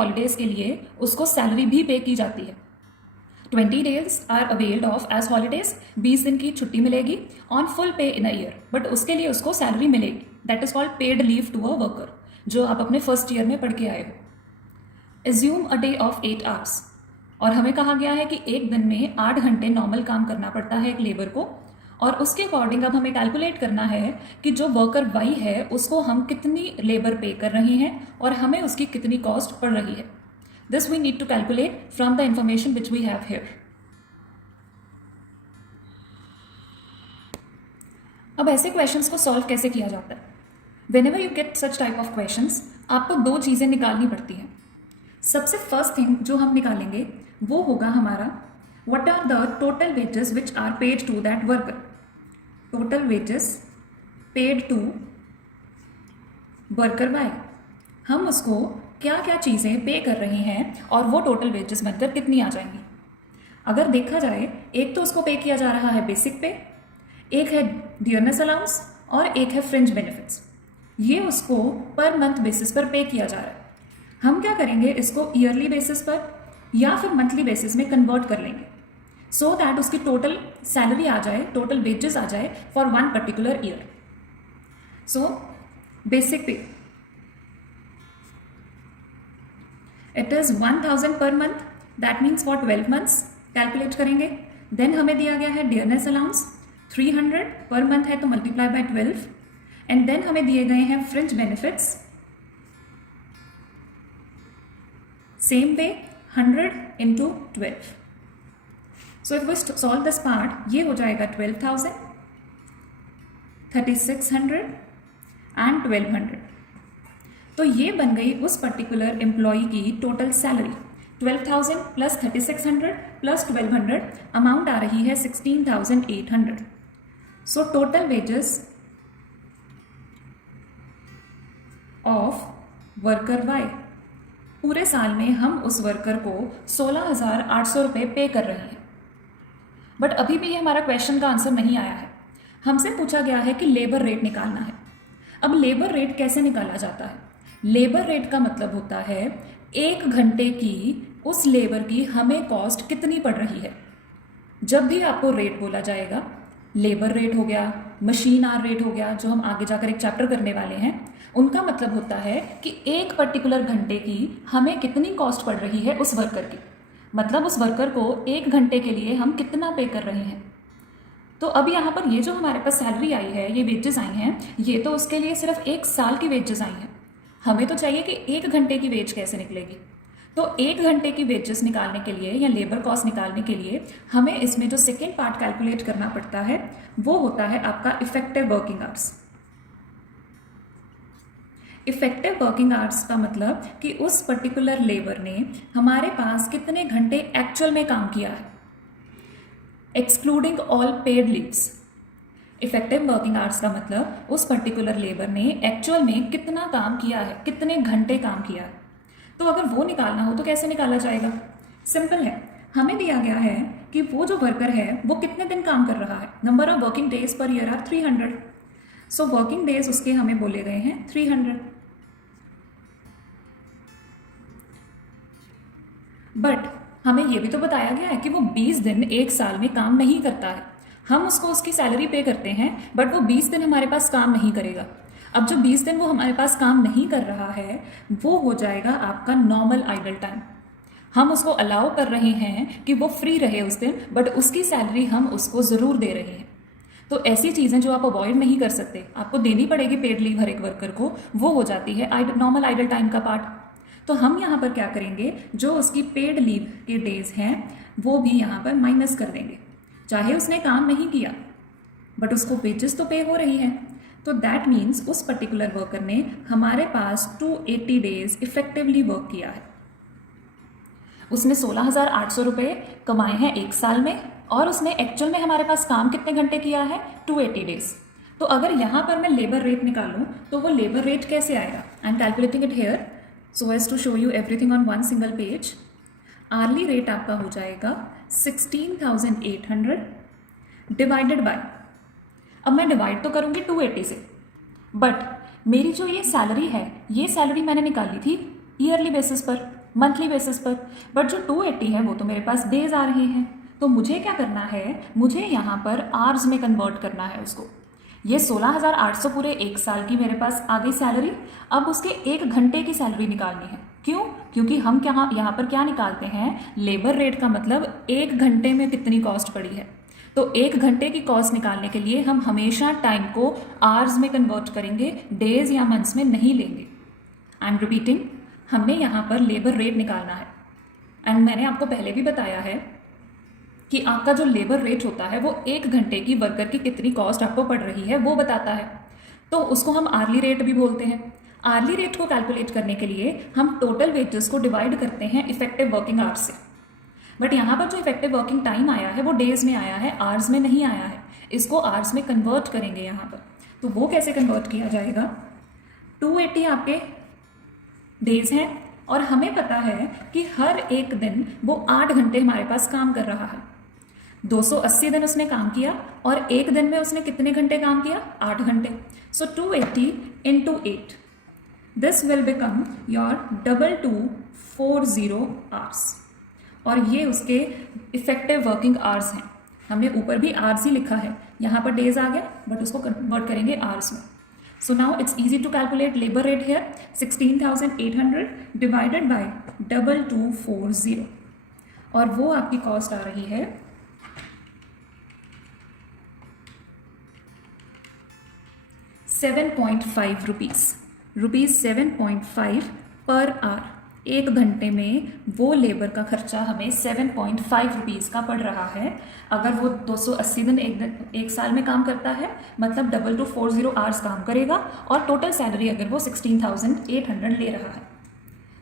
Holidays के लिए उसको सैलरी भी पे की जाती है। 20 days are availed of as holidays, 20 दिन की छुट्टी मिलेगी ऑन फुल पे इन अ ईयर, बट उसके लिए उसको सैलरी मिलेगी। That is called paid leave to a worker, जो आप अपने फर्स्ट ईयर में पढ़ के आए हो। Assume a day of 8 hours, और हमें कहा गया है कि एक दिन में 8 घंटे नॉर्मल काम करना पड़ता है एक लेबर को, और उसके अकॉर्डिंग अब हमें कैलकुलेट करना है कि जो वर्कर वाई है उसको हम कितनी लेबर पे कर रहे हैं और हमें उसकी कितनी कॉस्ट पड़ रही है। This we need to calculate from the information which we have here. अब ऐसे क्वेश्चंस को सॉल्व कैसे किया जाता है? Whenever you get such type of questions, आपको दो चीज़ें निकालनी पड़ती हैं। सबसे फर्स्ट थिंग जो हम निकालेंगे वो होगा हमारा what are the total wages which are paid to that worker. Total wages paid to worker Y. हम उसको क्या क्या चीज़ें पे कर रहे हैं और वो टोटल वेजेस बनकर कितनी आ जाएंगी। अगर देखा जाए, एक तो उसको पे किया जा रहा है बेसिक पे, एक है डियरनेस अलाउंस और एक है फ्रिंज बेनिफिट्स। ये उसको पर मंथ बेसिस पर पे किया जा रहा है। हम क्या करेंगे, इसको ईयरली बेसिस पर या फिर मंथली बेसिस में कन्वर्ट कर लेंगे सो दैट उसकी टोटल सैलरी आ जाए, टोटल वेजेस आ जाए for one particular year. So basic pay it is 1000 per month, that means for 12 months calculate करेंगे। देन हमें दिया गया है डियरनेस अलाउंस 300 पर मंथ है तो मल्टीप्लाई बाय 12, एंड देन हमें दिए गए हैं fringe benefits same way 100 into 12। So if we solve this part, ये हो जाएगा 12,000, 3600 एंड 1200। तो ये बन गई उस पर्टिकुलर एम्प्लॉय की total salary. 12,000 plus 3600 plus 1200, amount आ रही है 16,800। So total wages of worker Y, पूरे साल में हम उस वर्कर को 16,800 रुपये पे कर रहे हैं। बट अभी भी ये हमारा क्वेश्चन का आंसर नहीं आया है। हमसे पूछा गया है कि लेबर रेट निकालना है। अब लेबर रेट कैसे निकाला जाता है? लेबर रेट का मतलब होता है एक घंटे की उस लेबर की हमें कॉस्ट कितनी पड़ रही है। जब भी आपको रेट बोला जाएगा, लेबर रेट हो गया, मशीन आर रेट हो गया, जो हम आगे जाकर एक चैप्टर करने वाले हैं, उनका मतलब होता है कि एक पर्टिकुलर घंटे की हमें कितनी कॉस्ट पड़ रही है उस वर्कर की। मतलब उस वर्कर को एक घंटे के लिए हम कितना पे कर रहे हैं। तो अब यहाँ पर ये जो हमारे पास सैलरी आई है, ये वेजेस आई हैं, ये तो उसके लिए सिर्फ एक साल की वेजेस आई हैं। हमें तो चाहिए कि एक घंटे की वेज कैसे निकलेगी। तो एक घंटे की वेजेस निकालने के लिए या लेबर कॉस्ट निकालने के लिए हमें इसमें जो सेकेंड पार्ट कैलकुलेट करना पड़ता है वो होता है आपका effective working hours. Effective working hours का मतलब कि उस पर्टिकुलर लेबर ने हमारे पास कितने घंटे एक्चुअल में काम किया है, excluding all paid leaves. Effective working hours का मतलब उस पर्टिकुलर लेबर ने एक्चुअल में कितना काम किया है, कितने घंटे काम किया है। तो अगर वो निकालना हो तो कैसे निकाला जाएगा? सिंपल है, हमें दिया गया है कि वो जो वर्कर है वो कितने दिन काम कर रहा है। Number of working days per year are 300। So working days उसके हमें बोले गए हैं 300। बट हमें ये भी तो बताया गया है कि वो 20 दिन एक साल में काम नहीं करता है। हम उसको उसकी सैलरी पे करते हैं, बट वो 20 दिन हमारे पास काम नहीं करेगा। अब जो 20 दिन वो हमारे पास काम नहीं कर रहा है वो हो जाएगा आपका नॉर्मल आइडल टाइम। हम उसको अलाउ कर रहे हैं कि वो फ्री रहे उस दिन, बट उसकी सैलरी हम उसको ज़रूर दे रहे हैं। तो ऐसी चीज़ें जो आप अवॉइड नहीं कर सकते, आपको देनी पड़ेगी पेड लीव हर एक वर्कर को, वो हो जाती है नॉर्मल आइडल टाइम का पार्ट। तो हम यहाँ पर क्या करेंगे, जो उसकी पेड लीव के डेज हैं वो भी यहाँ पर माइनस कर देंगे। चाहे उसने काम नहीं किया बट उसको वेजेस तो पे हो रही है। तो दैट मीन्स उस पर्टिकुलर वर्कर ने हमारे पास 280 डेज इफेक्टिवली वर्क किया है। उसने 16,800 रुपये कमाए हैं एक साल में, और उसने एक्चुअल में हमारे पास काम कितने घंटे किया है? 280 डेज। तो अगर यहाँ पर मैं लेबर रेट निकालूँ तो वो लेबर रेट कैसे आएगा? I am calculating it here so as to show you everything on one single page. Hourly rate आपका हो जाएगा 16,800 डिवाइडेड बाय, अब मैं डिवाइड तो करूँगी 280 से, बट मेरी जो ये सैलरी है, ये सैलरी मैंने निकाली थी ईयरली बेसिस पर। मंथली बेसिस पर। बट जो 280 है वो तो मेरे पास डेज आ रहे हैं, तो मुझे क्या करना है, मुझे यहाँ पर आवर्स में कन्वर्ट करना है उसको। ये 16,800 पूरे एक साल की मेरे पास आ गई सैलरी। अब उसके 1 घंटे की सैलरी निकालनी है। क्यों? क्योंकि हम क्या यहाँ पर क्या निकालते हैं, लेबर रेट का मतलब 1 घंटे में कितनी कॉस्ट पड़ी है। तो 1 घंटे की कॉस्ट निकालने के लिए हम हमेशा टाइम को आवर्स में कन्वर्ट करेंगे, डेज या मंथ्स में नहीं लेंगे। आई एम रिपीटिंग, हमने यहाँ पर लेबर रेट निकालना है। एंड मैंने आपको पहले भी बताया है कि आपका जो लेबर रेट होता है वो 1 घंटे की वर्कर की कितनी कॉस्ट आपको पड़ रही है वो बताता है। तो उसको हम आर्ली रेट भी बोलते हैं। आर्ली रेट को कैलकुलेट करने के लिए हम टोटल वेजेस को डिवाइड करते हैं इफेक्टिव वर्किंग आवर्स से। बट यहाँ पर जो इफेक्टिव वर्किंग टाइम आया है वो डेज में आया है, आवर्स में नहीं आया है। इसको आवर्स में कन्वर्ट करेंगे यहाँ पर। तो वो कैसे कन्वर्ट किया जाएगा, 280 आपके डेज हैं और हमें पता है कि हर एक दिन वो 8 घंटे हमारे पास काम कर रहा है। 280 दिन उसने काम किया और एक दिन में उसने कितने घंटे काम किया, 8 घंटे। सो 280 into 8, this will become your 2240 hours. और ये उसके इफेक्टिव वर्किंग आवर्स हैं। हमने ऊपर भी आवर्स ही लिखा है, यहाँ पर डेज आ गया बट उसको कन्वर्ट करेंगे आवर्स में। So now it's easy to calculate labor rate here, 16,800 divided by 2240 और वो आपकी कॉस्ट आ रही है 7.5 रुपीज़ 7.5 पर आवर। 1 घंटे में वो लेबर का खर्चा हमें 7.5 रुपीज़ का पड़ रहा है। अगर वो 280 दिन एक साल में काम करता है मतलब 2240 आवर्स काम करेगा और टोटल सैलरी अगर वो 16,800 ले रहा है।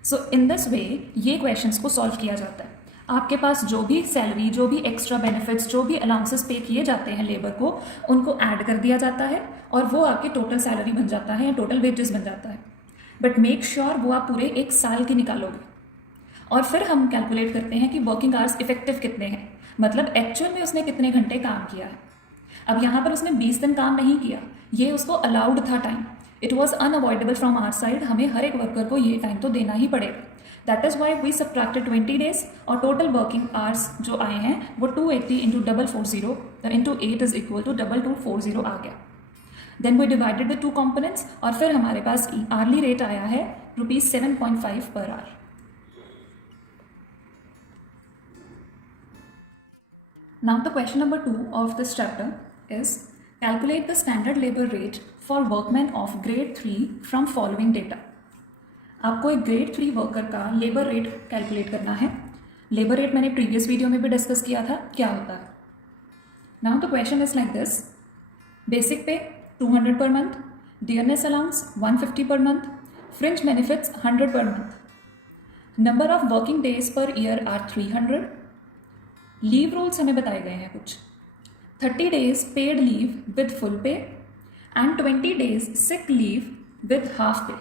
सो इन दिस वे ये क्वेश्चंस को सॉल्व किया जाता है। आपके पास जो भी सैलरी, जो भी एक्स्ट्रा बेनिफिट्स, जो भी अलाउंसेस पे किए जाते हैं लेबर को, उनको ऐड कर दिया जाता है और वो आपकी टोटल सैलरी बन जाता है या टोटल वेजेस बन जाता है। बट मेक श्योर वो आप पूरे 1 साल की निकालोगे। और फिर हम कैलकुलेट करते हैं कि वर्किंग आवर्स इफेक्टिव कितने हैं, मतलब एक्चुअल में उसने कितने घंटे काम किया है। अब यहाँ पर उसने 20 दिन काम नहीं किया, ये उसको अलाउड था time, it was unavoidable from our side. हमें हर एक वर्कर को ये टाइम तो देना ही पड़ेगा। That is why we subtracted 20 days और टोटल वर्किंग आवर्स जो आए हैं वो 280 into 440 into 8 is equal to 2240 आ गया। Then we divided the 2 components और फिर हमारे पास आर्ली रेट आया है ₹7.5 per hour. Now the question number 2 of this chapter is calculate the standard labor rate for workmen of grade 3 from following data। आपको एक grade 3 worker का labour rate calculate करना है। लेबर रेट मैंने previous video में भी discuss किया था क्या होता है। Now the question is like this, basic पे 200 per month, dearness allowance 150 per month, fringe benefits 100 per month, number of working days per year are 300, leave rules हमें बताए गए हैं कुछ, 30 days paid leave with full pay and 20 days sick leave with half pay.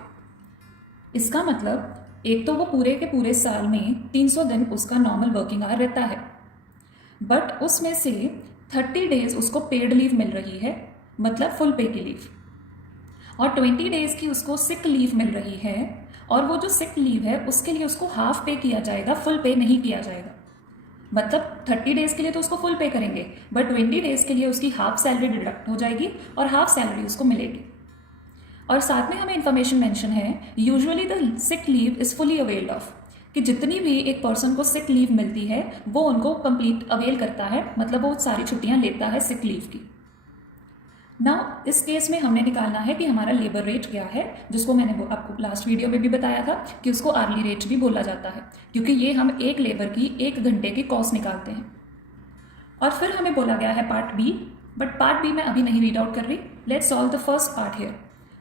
इसका मतलब एक तो वो पूरे के पूरे साल में 300 दिन उसका नॉर्मल वर्किंग आवर रहता है, बट उसमें से 30 डेज उसको पेड लीव मिल रही है, मतलब फुल पे की लीव, और 20 डेज की उसको सिक लीव मिल रही है। और वो जो सिक लीव है उसके लिए उसको हाफ पे किया जाएगा, फुल पे नहीं किया जाएगा। मतलब 30 डेज के लिए तो उसको फुल पे करेंगे, बट 20 डेज के लिए उसकी हाफ सैलरी डिडक्ट हो जाएगी और हाफ सैलरी उसको मिलेगी। और साथ में हमें इन्फॉर्मेशन मेंशन है, usually the sick leave is fully availed of, कि जितनी भी एक पर्सन को सिक लीव मिलती है वो उनको कंप्लीट अवेल करता है, मतलब वो सारी छुट्टियां लेता है सिक लीव की। नाउ इस केस में हमने निकालना है कि हमारा लेबर रेट क्या है, जिसको मैंने वो आपको लास्ट वीडियो में भी बताया था कि उसको आर्ली रेट भी बोला जाता है, क्योंकि ये हम एक लेबर की 1 घंटे की कॉस्ट निकालते हैं। और फिर हमें बोला गया है part B, but part B मैं अभी नहीं रीड आउट कर रही। Let's solve the first part here.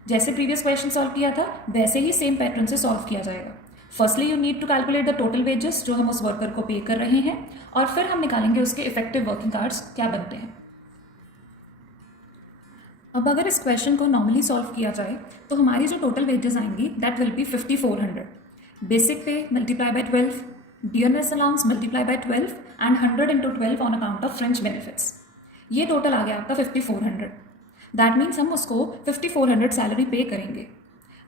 जैसे प्रीवियस क्वेश्चन सॉल्व किया था वैसे ही सेम पैटर्न से सॉल्व किया जाएगा। Firstly you need to calculate the total wages जो हम उस वर्कर को पे कर रहे हैं, और फिर हम निकालेंगे उसके इफेक्टिव वर्किंग आवर्स क्या बनते हैं। अब अगर इस क्वेश्चन को नॉर्मली सॉल्व किया जाए तो हमारी जो टोटल वेजेस आएंगी दैट विल बी 5400, बेसिक पे multiply by 12, dearness allowance multiply by 12 and 100 into 12 on account of French benefits. ये टोटल आ गया आपका 5400। दैट मीन्स हम उसको 5400 सैलरी पे करेंगे।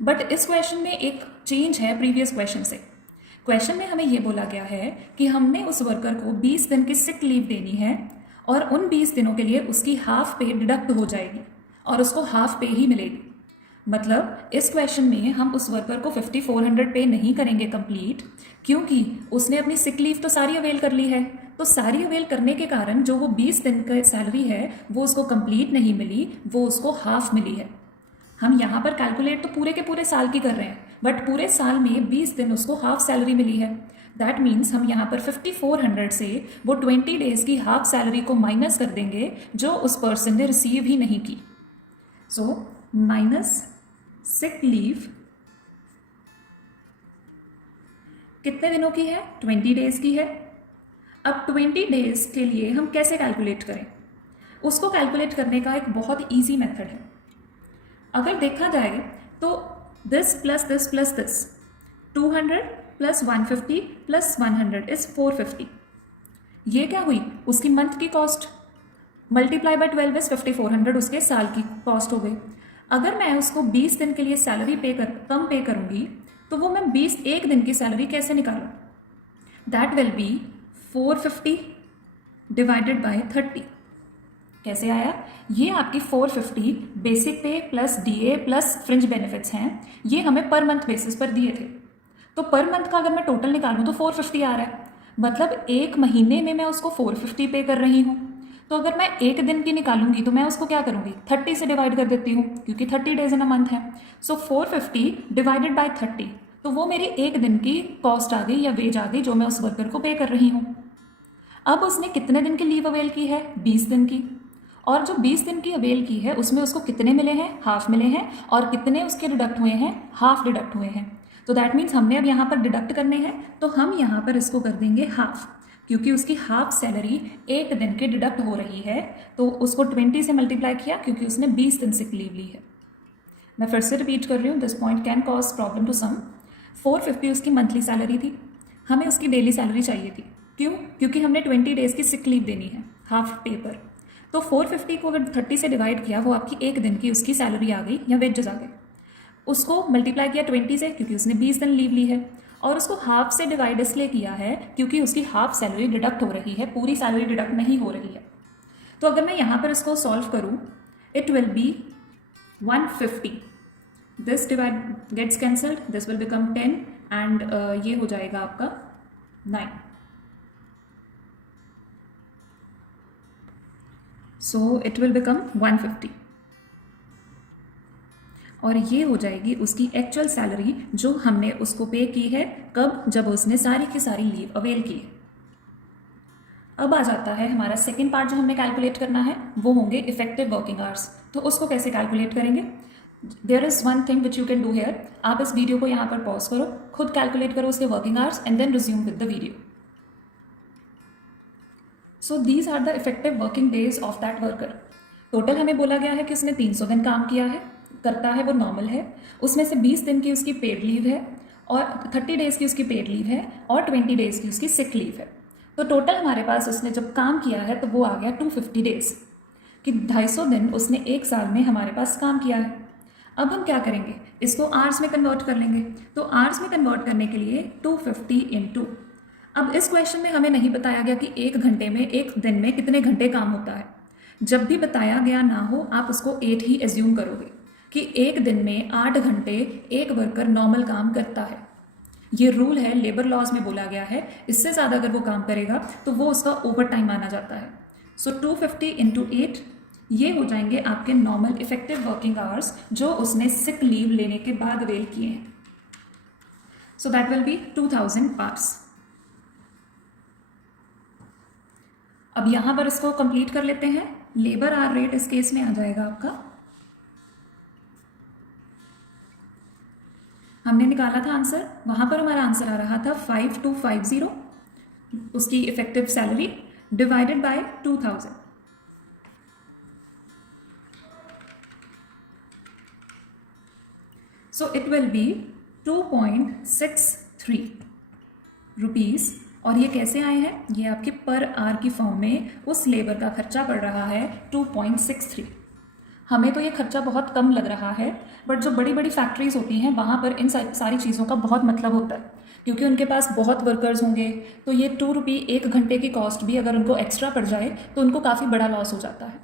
बट इस क्वेश्चन में एक चेंज है प्रीवियस क्वेश्चन से। क्वेश्चन में हमें ये बोला गया है कि हमने उस वर्कर को 20 दिन की सिक लीव देनी है और उन 20 दिनों के लिए उसकी हाफ पे डिडक्ट हो जाएगी और उसको हाफ पे ही मिलेगी। मतलब इस क्वेश्चन में हम उस वर्कर को 5400 पे नहीं करेंगे कंप्लीट, क्योंकि उसने अपनी सिक लीव तो सारी अवेल कर ली है। तो सारी अवेल करने के कारण जो वो 20 दिन का सैलरी है वो उसको कंप्लीट नहीं मिली, वो उसको हाफ मिली है। हम यहाँ पर कैलकुलेट तो पूरे के पूरे साल की कर रहे हैं, बट पूरे साल में 20 दिन उसको हाफ सैलरी मिली है। दैट मीन्स हम यहाँ पर 5400 से वो 20 डेज की हाफ सैलरी को माइनस कर देंगे जो उस पर्सन ने रिसीव ही नहीं की। सो माइनस सिक लीव कितने दिनों की है? 20 डेज की है। अब 20 डेज के लिए हम कैसे कैलकुलेट करें? उसको कैलकुलेट करने का एक बहुत ईजी मेथड है। अगर देखा जाए तो this plus this plus this 200 plus 150 plus 100 is 450। ये क्या हुई? उसकी मंथ की कॉस्ट मल्टीप्लाई बाय 12 इज 5400, उसके साल की कॉस्ट हो गई। अगर मैं उसको 20 दिन के लिए सैलरी कम पे करूंगी तो वो मैं 21 दिन की सैलरी कैसे निकालूं? That will be 450 divided by 30। कैसे आया? ये आपकी 450 बेसिक पे plus DA plus fringe benefits हैं। ये हमें पर मंथ बेसिस पर दिए थे, तो पर मंथ का अगर मैं टोटल निकालूं तो 450 आ रहा है। मतलब एक महीने में मैं उसको 450 पे कर रही हूँ। तो अगर मैं एक दिन की निकालूंगी तो मैं उसको क्या करूँगी? 30 से डिवाइड कर देती हूँ, क्योंकि 30 डेज इन अ मंथ है। सो 450 डिवाइडेड बाय 30, तो वो मेरी एक दिन की कॉस्ट आ गई या वेज आ गई जो मैं उस वर्कर को पे कर रही हूँ। अब उसने कितने दिन की लीव अवेल की है? 20 दिन की। और जो 20 दिन की अवेल की है उसमें उसको कितने मिले हैं? हाफ मिले हैं। और कितने उसके डिडक्ट हुए हैं? हाफ डिडक्ट हुए हैं। तो दैट मीन्स हमने अब यहाँ पर डिडक्ट करने हैं, तो हम यहाँ पर इसको कर देंगे हाफ, क्योंकि उसकी हाफ सैलरी एक दिन की डिडक्ट हो रही है। तो उसको 20 से मल्टीप्लाई किया, क्योंकि उसने 20 दिन सिक लीव ली है। मैं फिर से रिपीट कर रही हूँ, this point can cause problem to some. 450 उसकी मंथली सैलरी थी, हमें उसकी डेली सैलरी चाहिए थी। क्यों? क्योंकि हमने 20 डेज की सिक लीव देनी है हाफ पे पर। तो 450 को अगर 30 से डिवाइड किया, वो आपकी एक दिन की उसकी सैलरी आ गई या वेजेस आ गए। उसको मल्टीप्लाई किया 20 से, क्योंकि उसने 20 दिन लीव ली है। और उसको हाफ से डिवाइड इसलिए किया है क्योंकि उसकी हाफ सैलरी डिडक्ट हो रही है, पूरी सैलरी डिडक्ट नहीं हो रही है। तो अगर मैं यहाँ पर इसको सॉल्व करूँ, it will be 150। This divide gets cancelled, this will become 10 and ये हो जाएगा आपका 9। सो इट विल बिकम 150 और ये हो जाएगी उसकी एक्चुअल सैलरी जो हमने उसको पे की है। कब? जब उसने सारी की सारी लीव अवेल की है। अब आ जाता है हमारा सेकेंड पार्ट जो हमने कैलकुलेट करना है, वो होंगे इफेक्टिव वर्किंग आवर्स। तो उसको कैसे कैलकुलेट करेंगे? There is one thing which you can do here. आप इस वीडियो को यहाँ पर पॉज करो, खुद कैलकुलेट करो उसके working hours and then resume with the video. So these are the effective working days of that worker. Total हमें बोला गया है कि उसने 300 दिन काम किया है, करता है, वो नॉर्मल है। उसमें से 20 दिन की उसकी पेड लीव है और 30 डेज़ की उसकी पेड लीव है और 20 डेज़ की उसकी सिक लीव है। तो टोटल हमारे पास उसने जब काम किया है तो वो आ गया 250 डेज़, कि 250 दिन उसने एक साल में हमारे पास काम किया है। अब हम क्या करेंगे? इसको आवर्स में कन्वर्ट कर लेंगे। तो आवर्स में कन्वर्ट करने के लिए 250 इंटू, अब इस क्वेश्चन में हमें नहीं बताया गया कि एक घंटे में, एक दिन में कितने घंटे काम होता है। जब भी बताया गया ना हो, आप उसको 8 ही एज्यूम करोगे कि एक दिन में 8 घंटे एक वर्कर नॉर्मल काम करता है। ये रूल है, लेबर लॉज में बोला गया है। इससे ज़्यादा अगर वो काम करेगा तो वो उसका ओवर टाइम माना जाता है। सो 250 इंटू 8, ये हो जाएंगे आपके नॉर्मल इफेक्टिव वर्किंग आवर्स जो उसने सिक लीव लेने के बाद अवेल किए हैं। So that will be 2000 hours. अब यहाँ पर इसको कंप्लीट कर लेते हैं। लेबर आवर रेट इस केस में आ जाएगा आपका, हमने निकाला था आंसर, वहाँ पर हमारा आंसर आ रहा था 5250 उसकी effective salary divided by 2000। So it will B 2.63 rupees. और ये कैसे आए हैं? ये आपके पर आवर की फॉर्म में उस लेबर का खर्चा पड़ रहा है 2.63। हमें तो ये खर्चा बहुत कम लग रहा है, बट जो बड़ी बड़ी फैक्ट्रीज होती हैं वहाँ पर इन सारी चीज़ों का बहुत मतलब होता है। क्योंकि उनके पास बहुत वर्कर्स होंगे, तो ये 2 रुपये 1 घंटे की कॉस्ट भी अगर उनको एक्स्ट्रा पड़ जाए तो उनको काफ़ी बड़ा लॉस हो जाता है.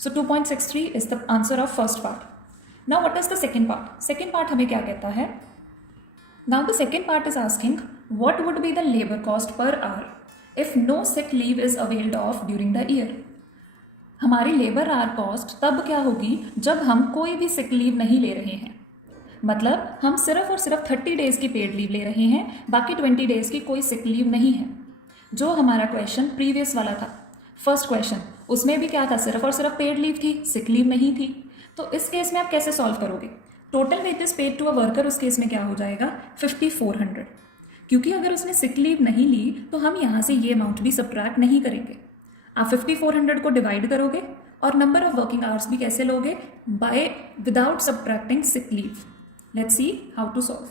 So 2.63 is the answer of first part. Now what is the second part? Second part हमें क्या कहता है? Now the second part is asking what would be the labour cost per hour if no sick leave is availed of during the year. हमारी labour hour cost तब क्या होगी जब हम कोई भी सिक लीव नहीं ले रहे हैं. मतलब हम सिर्फ और सिर्फ 30 डेज़ की पेड लीव ले रहे हैं, बाकी 20 डेज़ की कोई सिक लीव नहीं है. जो हमारा क्वेश्चन प्रीवियस वाला था, फर्स्ट क्वेश्चन, उसमें भी क्या था? सिर्फ और सिर्फ पेड लीव थी, सिक लीव नहीं थी. तो इस केस में आप कैसे सॉल्व करोगे? Total wages paid to a worker, उस केस में क्या हो जाएगा? 5400. क्योंकि अगर उसने सिक लीव नहीं ली तो हम यहाँ से ये अमाउंट भी सब्ट्रैक्ट नहीं करेंगे. आप 5400 को डिवाइड करोगे और नंबर ऑफ वर्किंग आवर्स भी कैसे लोगे? By without subtracting sick leave. Let's see how to solve.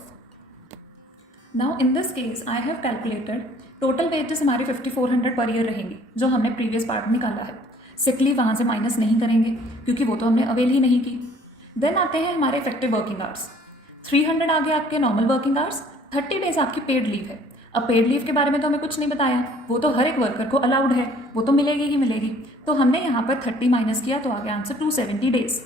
Now in this case I have calculated total wages हमारे 5400 पर ईयर रहेंगी जो हमने प्रीवियस पार्ट में निकाला है. सिक लीव वहाँ से माइनस नहीं करेंगे क्योंकि वो तो हमने अवेल ही नहीं की. देन आते हैं हमारे इफेक्टिव वर्किंग आवर्स. 300 आ गया आपके नॉर्मल वर्किंग आवर्स, 30 डेज आपकी पेड लीव है. अब पेड लीव के बारे में तो हमें कुछ नहीं बताया, वो तो हर एक वर्कर को अलाउड है, वो तो मिलेगी ही मिलेगी. तो हमने यहाँ पर 30 माइनस किया तो आ गया आंसर 270 डेज.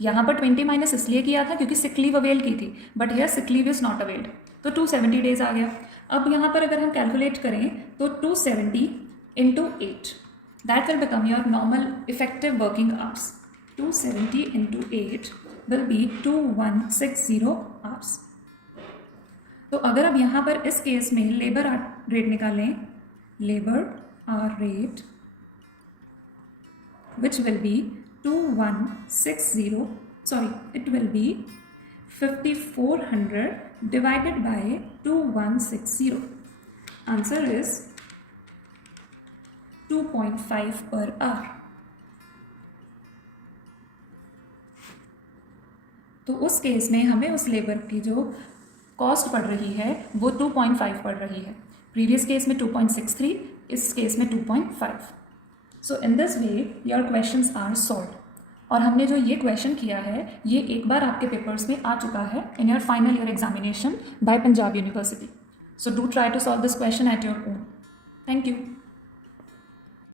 यहाँ पर 20 माइनस इसलिए किया था क्योंकि सिक लीव अवेल की थी, but here sick leave is not availed, तो 270 डेज आ गया. अब यहाँ पर अगर हम कैलकुलेट करें तो 270 into 8 that will become your normal effective working hours. 270 into 8 will be 2160 hours. तो अगर अब यहाँ पर इस केस में लेबर आवर रेट निकालें, labour hour rate which will be 2160, sorry, it will be 5400 divided by 2160. Answer is 2.5 per hour. तो उस केस में हमें उस लेबर की जो कॉस्ट पड़ रही है वो 2.5 पड़ रही है. प्रीवियस केस में 2.63, इस केस में 2.5. So in this way your questions are solved. और हमने जो ये क्वेश्चन किया है ये एक बार आपके पेपर्स में आ चुका है in your final year examination by Punjab university. So do try to solve this question at your own. Thank you.